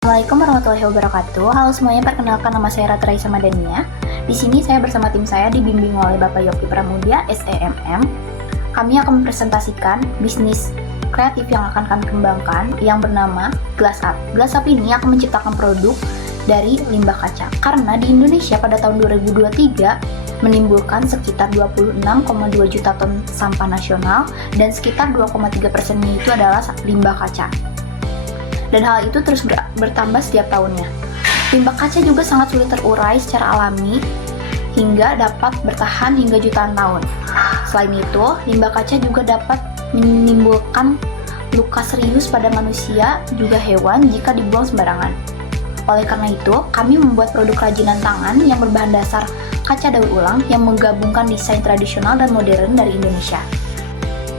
Assalamualaikum warahmatullahi wabarakatuh. Halo semuanya, perkenalkan nama saya Ratu Raisa Madania. Di sini saya bersama tim saya dibimbing oleh Bapak Yoki Pramudia, SEMM. Kami akan mempresentasikan bisnis kreatif yang akan kami kembangkan yang bernama Glass Up. Glass Up ini akan menciptakan produk dari limbah kaca. Karena di Indonesia pada tahun 2023 menimbulkan sekitar 26,2 juta ton sampah nasional dan sekitar 2,3%-nya itu adalah limbah kaca. Dan hal itu terus bertambah setiap tahunnya. Limbah kaca juga sangat sulit terurai secara alami hingga dapat bertahan hingga jutaan tahun. Selain itu, limbah kaca juga dapat menimbulkan luka serius pada manusia juga hewan jika dibuang sembarangan. Oleh karena itu, kami membuat produk kerajinan tangan yang berbahan dasar kaca daur ulang yang menggabungkan desain tradisional dan modern dari Indonesia.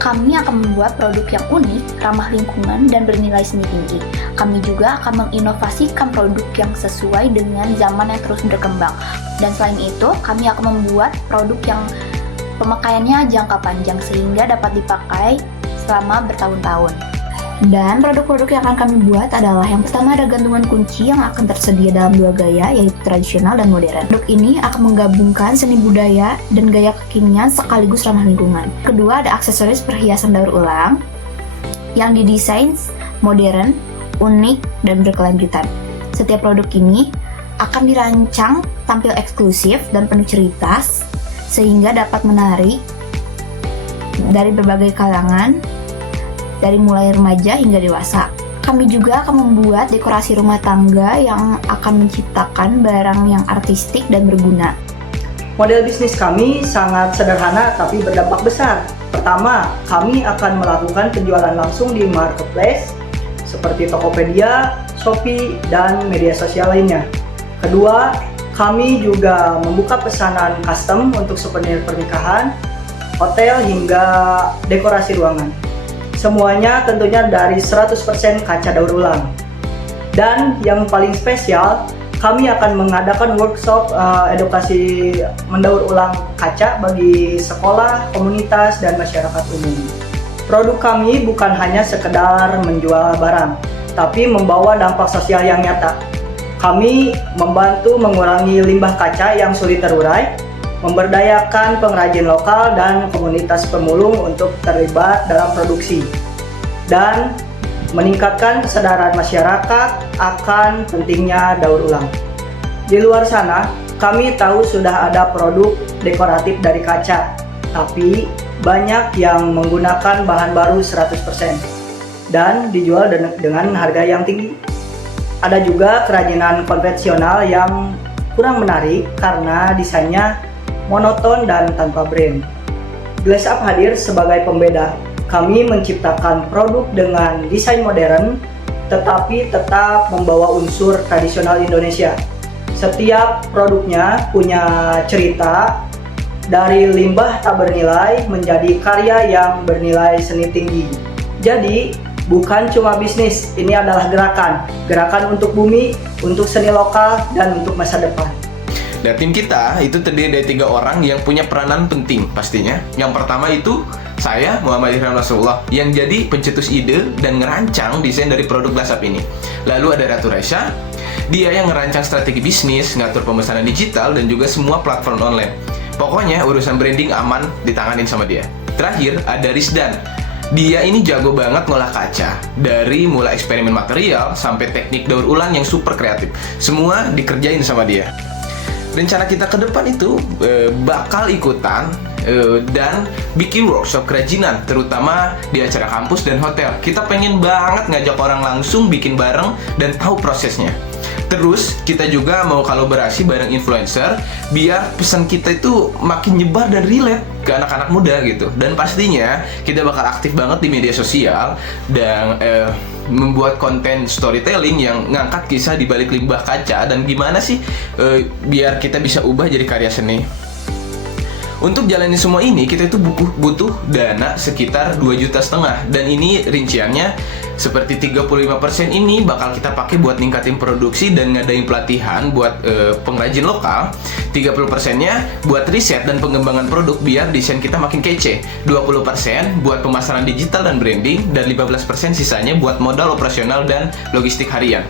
Kami akan membuat produk yang unik, ramah lingkungan, dan bernilai seni tinggi. Kami juga akan menginovasikan produk yang sesuai dengan zaman yang terus berkembang. Dan selain itu, kami akan membuat produk yang pemakaiannya jangka panjang sehingga dapat dipakai selama bertahun-tahun. Dan produk-produk yang akan kami buat adalah yang pertama ada gantungan kunci yang akan tersedia dalam dua gaya, yaitu tradisional dan modern. Produk ini akan menggabungkan seni budaya dan gaya kekinian sekaligus ramah lingkungan. Kedua ada aksesoris perhiasan daur ulang yang didesain modern, unik, dan berkelanjutan. Setiap produk ini akan dirancang tampil eksklusif dan penuh cerita sehingga dapat menarik dari berbagai kalangan, dari mulai remaja hingga dewasa. Kami juga akan membuat dekorasi rumah tangga yang akan menciptakan barang yang artistik dan berguna. Model bisnis kami sangat sederhana tapi berdampak besar. Pertama, kami akan melakukan penjualan langsung di marketplace seperti Tokopedia, Shopee, dan media sosial lainnya. Kedua, kami juga membuka pesanan custom untuk souvenir pernikahan, hotel, hingga dekorasi ruangan. Semuanya tentunya dari 100% kaca daur ulang. Dan yang paling spesial, kami akan mengadakan workshop edukasi mendaur ulang kaca bagi sekolah, komunitas, dan masyarakat umum. Produk kami bukan hanya sekedar menjual barang, tapi membawa dampak sosial yang nyata. Kami membantu mengurangi limbah kaca yang sulit terurai, memberdayakan pengrajin lokal dan komunitas pemulung untuk terlibat dalam produksi, dan meningkatkan kesadaran masyarakat akan pentingnya daur ulang. Di luar sana, kami tahu sudah ada produk dekoratif dari kaca, tapi banyak yang menggunakan bahan baru 100% dan dijual dengan harga yang tinggi. Ada juga kerajinan konvensional yang kurang menarik karena desainnya monoton dan tanpa brand. Glass Up hadir sebagai pembeda. Kami menciptakan produk dengan desain modern, tetapi tetap membawa unsur tradisional Indonesia. Setiap produknya punya cerita, dari limbah tak bernilai menjadi karya yang bernilai seni tinggi. Jadi, bukan cuma bisnis, ini adalah gerakan. Gerakan untuk bumi, untuk seni lokal, dan untuk masa depan. Dan tim kita itu terdiri dari 3 orang yang punya peranan penting pastinya. Yang pertama itu saya, Muhammad Ihram Nasrullah, yang jadi pencetus ide dan ngerancang desain dari produk Glass Up ini. Lalu ada Ratu Raisa, dia yang ngerancang strategi bisnis, ngatur pemesanan digital, dan juga semua platform online. Pokoknya urusan branding aman ditanganin sama dia. Terakhir ada Rizdan. Dia ini jago banget ngolah kaca. Dari mulai eksperimen material sampai teknik daur ulang yang super kreatif. Semua dikerjain sama dia. Rencana kita ke depan itu bakal ikutan dan bikin workshop kerajinan, terutama di acara kampus dan hotel. Kita pengen banget ngajak orang langsung bikin bareng dan tahu prosesnya. Terus kita juga mau kolaborasi bareng influencer biar pesan kita itu makin nyebar dan relate ke anak-anak muda gitu. Dan pastinya kita bakal aktif banget di media sosial dan membuat konten storytelling yang ngangkat kisah di balik limbah kaca dan gimana sih biar kita bisa ubah jadi karya seni. Untuk jalani semua ini kita itu butuh dana sekitar 2,5 juta, dan ini rinciannya seperti 35% ini bakal kita pakai buat ningkatin produksi dan ngadain pelatihan buat pengrajin lokal. 30%-nya buat riset dan pengembangan produk biar desain kita makin kece. 20% buat pemasaran digital dan branding, dan 15% sisanya buat modal operasional dan logistik harian.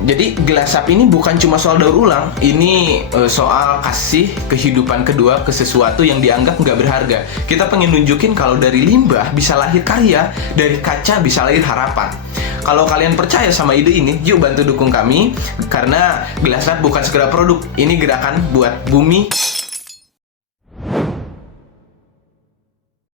Jadi gelas up ini bukan cuma soal daur ulang, ini soal kasih kehidupan kedua ke sesuatu yang dianggap nggak berharga. Kita pengen nunjukin kalau dari limbah bisa lahir karya, dari kaca bisa lahir harapan. Kalau kalian percaya sama ide ini, yuk bantu dukung kami, karena gelas up bukan sekedar produk, ini gerakan buat bumi